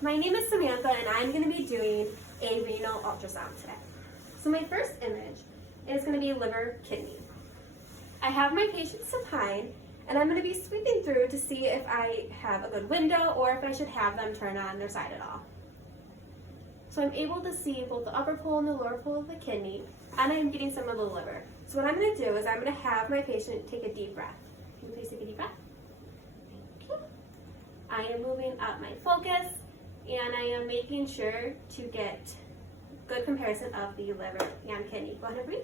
my name is Samantha and I'm going to be doing a renal ultrasound today. So my first image is going to be liver, kidney. I have my patient supine and I'm going to be sweeping through to see if I have a good window or if I should have them turn on their side at all. So I'm able to see both the upper pole and the lower pole of the kidney, and I'm getting some of the liver. So what I'm going to do is I'm going to have my patient take a deep breath. Can you please take a deep breath? Thank you. I am moving up my focus, and I am making sure to get good comparison of the liver and kidney. Go ahead and breathe.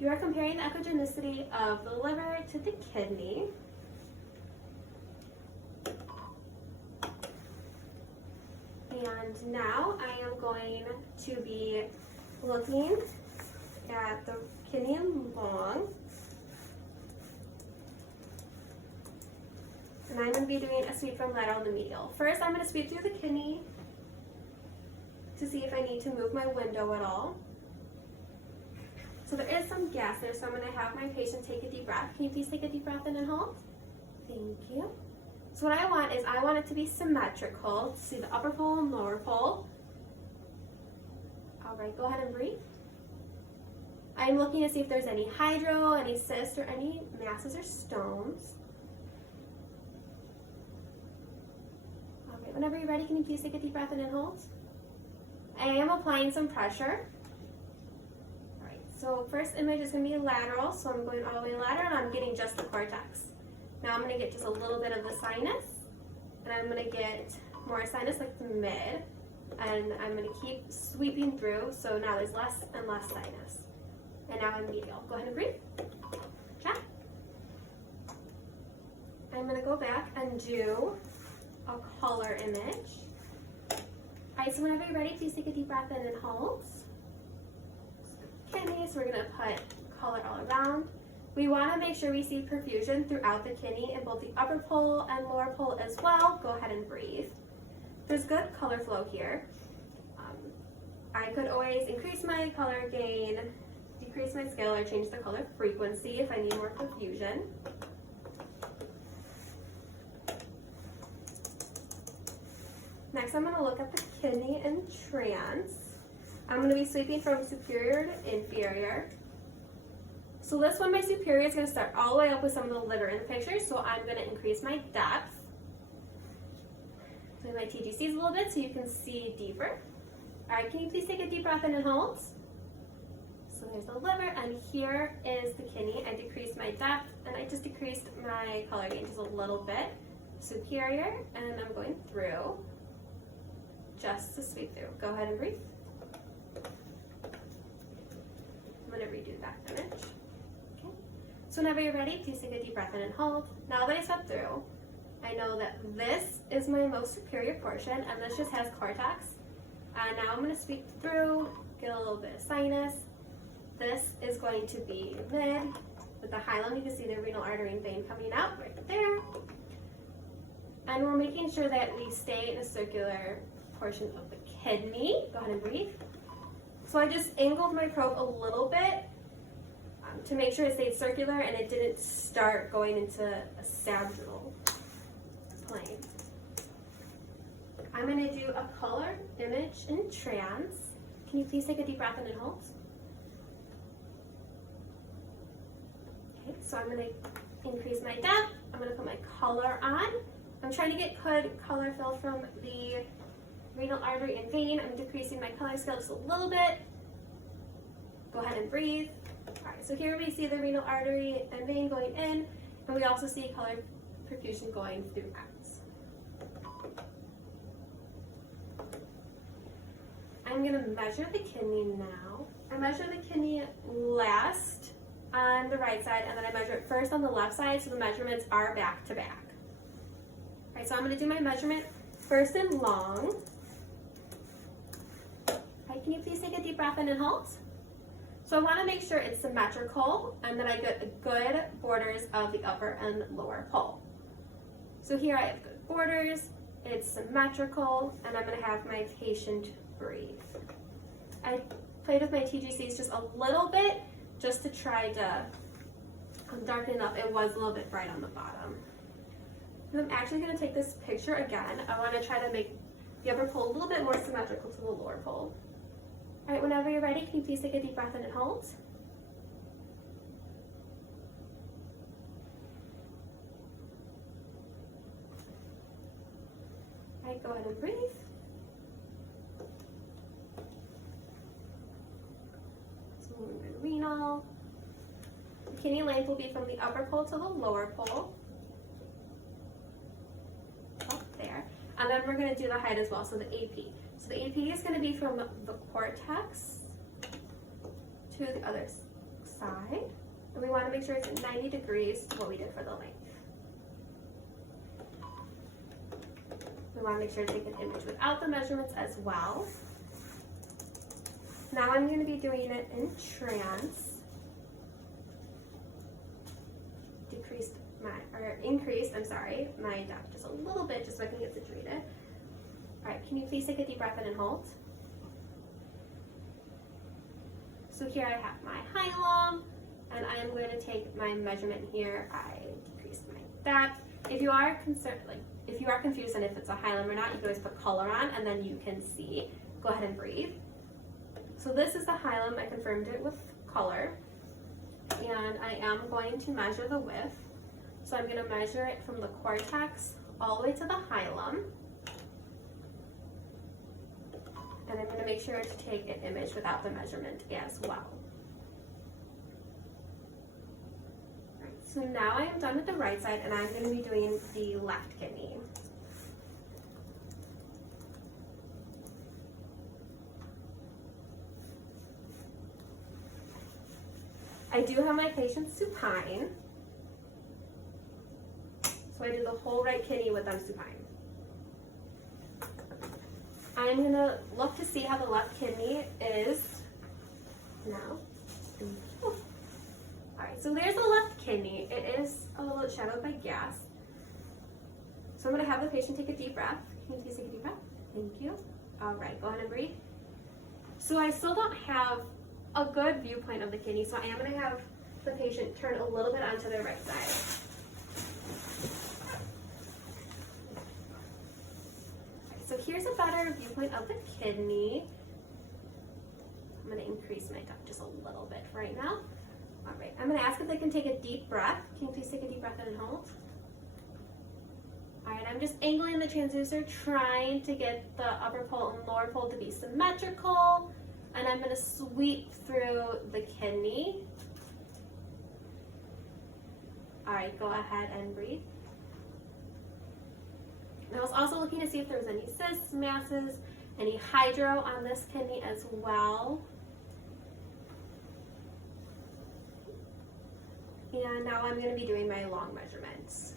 You are comparing the echogenicity of the liver to the kidney. And now I am going to be looking at the kidney and lung. And I'm going to be doing a sweep from lateral to medial. First, I'm going to sweep through the kidney to see if I need to move my window at all. So there is some gas there, so I'm going to have my patient take a deep breath. Can you please take a deep breath in and hold? Thank you. So what I want is I want it to be symmetrical. See the upper pole and lower pole. All right, go ahead and breathe. I'm looking to see if there's any hydro, any cysts, or any masses or stones. All right, whenever you're ready, can you please take a deep breath in and hold? I am applying some pressure. All right, so first image is going to be lateral, so I'm going all the way lateral, and I'm getting just the cortex. Now I'm going to get just a little bit of the sinus, and I'm going to get more sinus like the mid, and I'm going to keep sweeping through, so now there's less and less sinus. And now I'm medial. Go ahead and breathe. Check. I'm going to go back and do a color image. All right, so whenever you're ready, please take a deep breath in and hold. Kidney, so we're going to put color all around. We want to make sure we see perfusion throughout the kidney in both the upper pole and lower pole as well. Go ahead and breathe. There's good color flow here. I could always increase my color gain, decrease my scale, or change the color frequency if I need more perfusion. Next, I'm going to look at the kidney and trans. I'm going to be sweeping from superior to inferior. So this one, my superior, is going to start all the way up with some of the liver in the picture, so I'm going to increase my depth. Move my TGCs a little bit so you can see deeper. All right, can you please take a deep breath in and hold? So there's the liver, and here is the kidney. I decreased my depth, and I just decreased my color gain just a little bit. Superior, and I'm going through just to sweep through. Go ahead and breathe. I'm going to redo that image. So whenever you're ready, please take a deep breath in and hold. Now that I swept through, I know that this is my most superior portion, and this just has cortex. And now I'm going to sweep through, get a little bit of sinus. This is going to be mid. With the hilum, you can see the renal artery and vein coming out right there. And we're making sure that we stay in a circular portion of the kidney. Go ahead and breathe. So I just angled my probe a little bit to make sure it stayed circular and it didn't start going into a sagittal plane. I'm going to do a color image in trans. Can you please take a deep breath in and hold? Okay, so I'm going to increase my depth. I'm going to put my color on. I'm trying to get good color fill from the renal artery and vein. I'm decreasing my color scale just a little bit. Go ahead and breathe. All right, so here we see the renal artery and vein going in, and we also see color perfusion going throughout. I'm going to measure the kidney now. I measure the kidney last on the right side, and then I measure it first on the left side, so the measurements are back to back. All right, so I'm going to do my measurement first in lung. All right, can you please take a deep breath in and hold? So I want to make sure it's symmetrical and that I get good borders of the upper and lower pole. So here I have good borders, it's symmetrical, and I'm going to have my patient breathe. I played with my TGCs just a little bit just to try to darken up. It was a little bit bright on the bottom. And I'm actually going to take this picture again. I want to try to make the upper pole a little bit more symmetrical to the lower pole. All right, whenever you're ready, can you please take a deep breath in and hold? All right, go ahead and breathe. Smooth and renal. The kidney length will be from the upper pole to the lower pole. Up there. And then we're going to do the height as well, so the AP. So the AP is going to be from the cortex to the other side. And we want to make sure it's at 90 degrees to what we did for the length. We want to make sure to take an image without the measurements as well. Now I'm going to be doing it in trance. Increased my depth just a little bit just so I can get situated. All right, can you please take a deep breath in and hold? So here I have my hilum, and I am going to take my measurement here. I decreased my depth. If you are concerned, if you are confused on if it's a hilum or not, you can always put color on, and then you can see. Go ahead and breathe. So this is the hilum. I confirmed it with color, and I am going to measure the width. So I'm going to measure it from the cortex all the way to the hilum. And I'm going to make sure to take an image without the measurement as well. Right, so now I am done with the right side, and I'm going to be doing the left kidney. I do have my patient supine. So I did the whole right kidney with them supine. I'm going to look to see how the left kidney is now. Alright, so there's the left kidney. It is a little shadowed by gas. So I'm going to have the patient take a deep breath. Can you please take a deep breath? Thank you. Alright, go ahead and breathe. So I still don't have a good viewpoint of the kidney, so I am going to have the patient turn a little bit onto their right side. So here's a better viewpoint of the kidney. I'm going to increase my depth just a little bit right now. All right, I'm going to ask if they can take a deep breath. Can you please take a deep breath in and hold? All right, I'm just angling the transducer, trying to get the upper pole and lower pole to be symmetrical. And I'm going to sweep through the kidney. All right, go ahead and breathe. And I was also looking to see if there was any cysts, masses, any hydro on this kidney as well. And now I'm going to be doing my long measurements.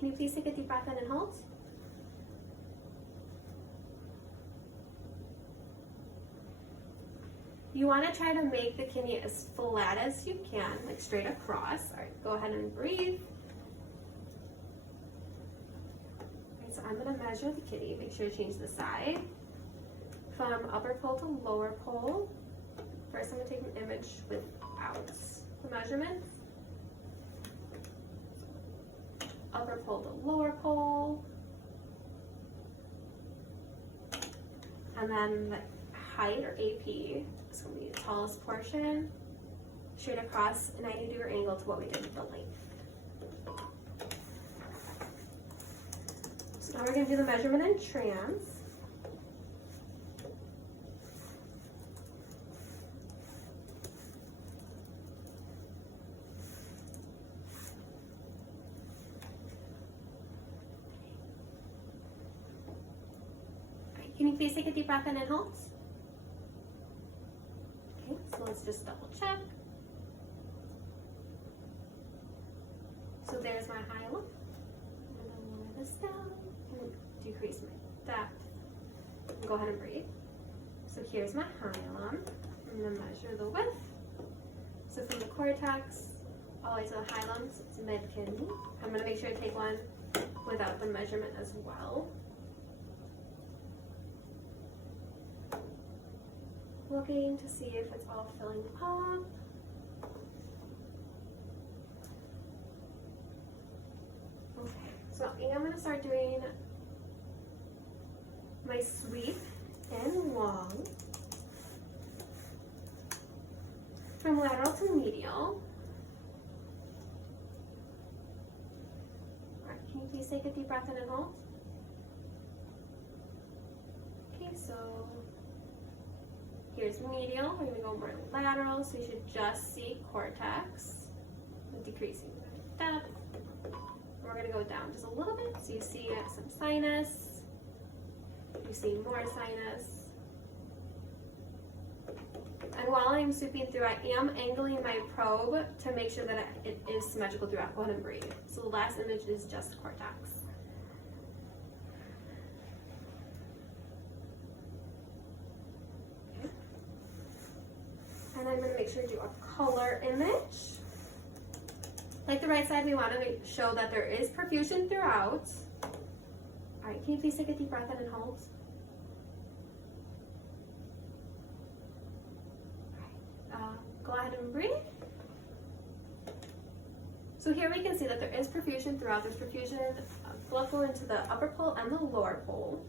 Can you please take a deep breath in and hold? You want to try to make the kidney as flat as you can, like straight across. All right, go ahead and breathe. So I'm going to measure the kidney, make sure to change the side from upper pole to lower pole. First I'm going to take an image without the measurements. Upper pole to lower pole. And then the height, or AP, is going to be the tallest portion, straight across a 90-degree angle to what we did with the length. Now we're going to do the measurement in trance. Can you please take a deep breath in and hold? Okay, so let's just double check. So there's my hilum. I'm going to lower this down. Decrease my depth. Go ahead and breathe. So here's my hilum. I'm going to measure the width. So from the cortex all the way to the hilum, so it's mid kidney. I'm going to make sure to take one without the measurement as well. Looking to see if it's all filling up. Okay, So I'm going to start doing my sweep and long from lateral to medial. All right, can you please take a deep breath in and hold? Okay, so here's medial. We're going to go more lateral, so you should just see cortex, decreasing the depth. We're going to go down just a little bit, so you see some sinus, you see more sinus. And while I'm sweeping through, I am angling my probe to make sure that it is symmetrical throughout. Go ahead and breathe. So the last image is just cortex. Okay. And I'm going to make sure to do a color image. Like the right side, we want to show that there is perfusion throughout. All right, can you please take a deep breath in and hold? Go ahead and breathe. So here we can see that there is perfusion throughout. There's perfusion blood flow into the upper pole and the lower pole.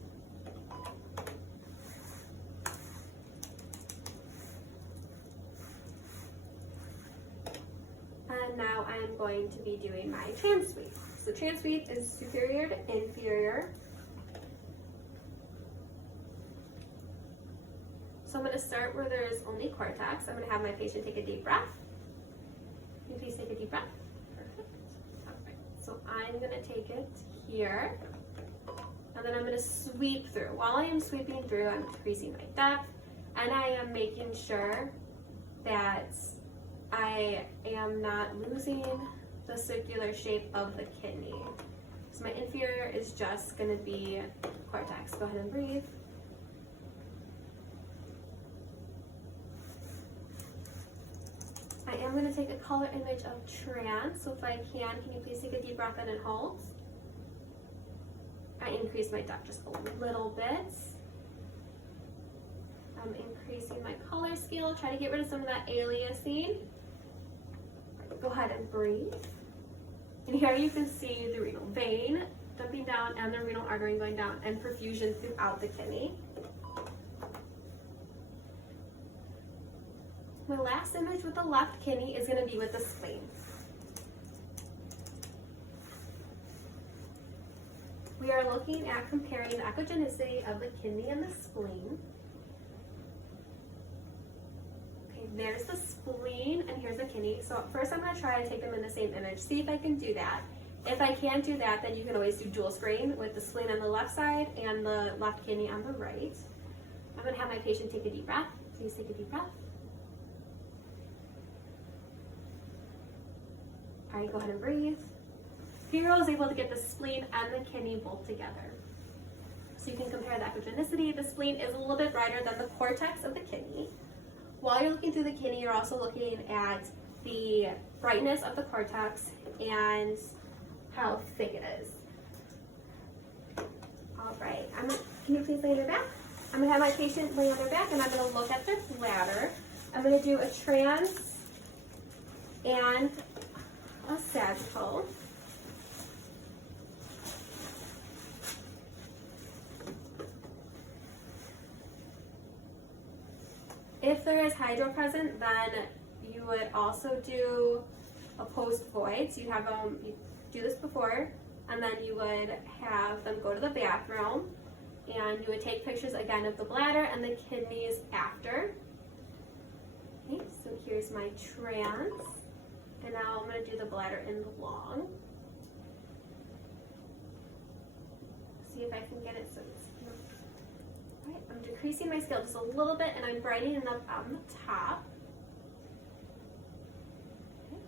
And now I'm going to be doing my trans sweep. So trans sweep is superior to inferior. So I'm going to start where there's only cortex. I'm going to have my patient take a deep breath. Can you please take a deep breath? Perfect. All right. So I'm going to take it here. And then I'm going to sweep through. While I am sweeping through, I'm decreasing my depth. And I am making sure that I am not losing the circular shape of the kidney. So my inferior is just going to be cortex. Go ahead and breathe. I am going to take a color image of trans, so if I can you please take a deep breath in and hold? I increase my depth just a little bit. I'm increasing my color scale, try to get rid of some of that aliasing. Go ahead and breathe. And here you can see the renal vein dumping down and the renal artery going down and perfusion throughout the kidney. My last image with the left kidney is going to be with the spleen. We are looking at comparing the echogenicity of the kidney and the spleen. Okay, there's the spleen and here's the kidney. So first I'm going to try to take them in the same image, see if I can do that. If I can't do that, then you can always do dual screen with the spleen on the left side and the left kidney on the right. I'm going to have my patient take a deep breath. Please take a deep breath. All right, go ahead and breathe. Here I was able to get the spleen and the kidney both together. So you can compare the echogenicity. The spleen is a little bit brighter than the cortex of the kidney. While you're looking through the kidney, you're also looking at the brightness of the cortex and how thick it is. All right, can you please lay on your back? I'm gonna have my patient lay on their back and I'm gonna look at their bladder. I'm gonna do a trans and a sagittal. If there is hydro present, then you would also do a post void. So you have you do this before, and then you would have them go to the bathroom, and you would take pictures again of the bladder and the kidneys after. Okay, so here's my trans. And now I'm going to do the bladder in the long. See if I can get it so it's, all right, I'm decreasing my scale just a little bit and I'm brightening it up on the top. Okay,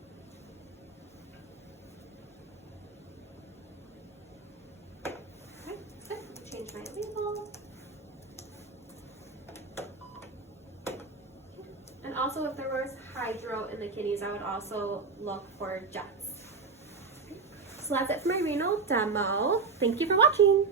good. Change my label. And also if there was hydro in the kidneys, I would also look for jets. So that's it for my renal demo. Thank you for watching.